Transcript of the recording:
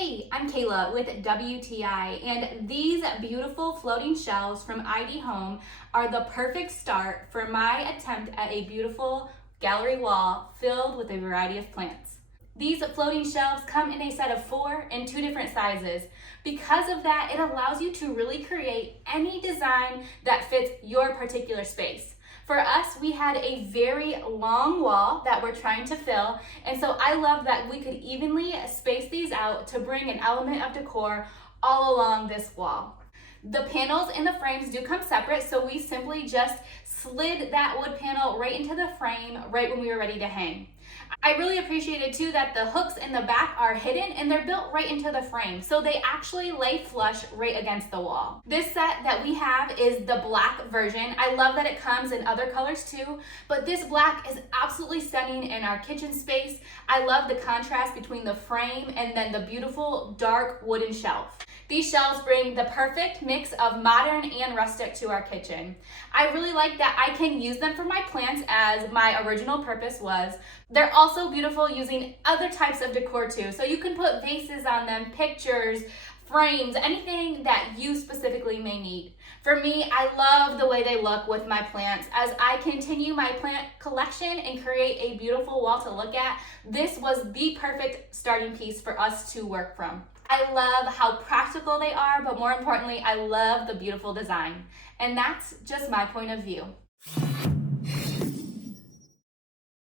Hey, I'm Kayla with WTI, and these beautiful floating shelves from idee-home are the perfect start for my attempt at a beautiful gallery wall filled with a variety of plants. These floating shelves come in a set of 4 in 2 different sizes. Because of that, it allows you to really create any design that fits your particular space. For us, we had a very long wall that we're trying to fill, and so I love that we could evenly space these out to bring an element of decor all along this wall. The panels and the frames do come separate, so we simply just slid that wood panel right into the frame right when we were ready to hang. I really appreciated too that the hooks in the back are hidden and they're built right into the frame, so they actually lay flush right against the wall. This set that we have is the black version. I love that it comes in other colors too, but this black is absolutely stunning in our kitchen space. I love the contrast between the frame and then the beautiful dark wooden shelf. These shelves bring the perfect mix of modern and rustic to our kitchen. I really like that I can use them for my plants as my original purpose was. They're also beautiful using other types of decor too. So you can put vases on them, pictures, frames, anything that you specifically may need. For me, I love the way they look with my plants. As I continue my plant collection and create a beautiful wall to look at, this was the perfect starting piece for us to work from. I love how practical they are, but more importantly, I love the beautiful design. And that's just my point of view.